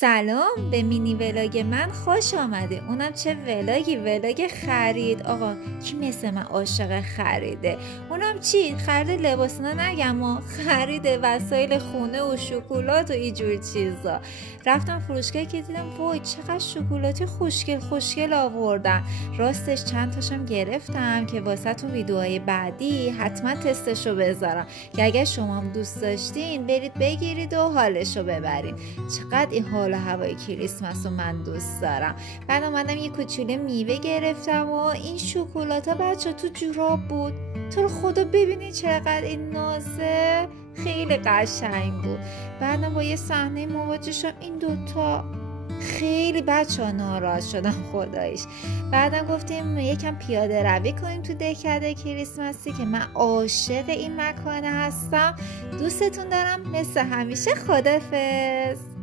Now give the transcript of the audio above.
سلام به مینی ولاگ من خوش آمده. اونم چه ولاگی، ولاگ خرید. آقا کی مثل من عاشق خریده؟ اونم چی؟ خرید لباسنا نگم و خرید وسایل خونه و شکلات و اینجور چیزا. رفتم فروشگاه که دیدم وای چقدر شکلاتی خوشگل آوردن. راستش چند تاشم گرفتم که واسه تو ویدیوهای بعدی حتما تستشو بذارم که اگه شما هم دوست داشتین برید بگیرید و حالشو ببرید. چقدر این حال و هوای کریسمس رو من دوست دارم. بعد اومدم یه کوچوله میوه گرفتم و این شکلاتا بچه تو جوراب بود. تو رو خدا ببینید چقدر این نازه، خیلی قشنگ بود. بعدم با یه صحنه مواجه شدم این دوتا، خیلی بچه ها ناراحت شدم خداییش. بعدم گفتیم یکم پیاده روی کنیم تو دهکده کریسمسی که من عاشق این مکانه هستم. دوستتون دارم مثل همیشه. خداحافظ.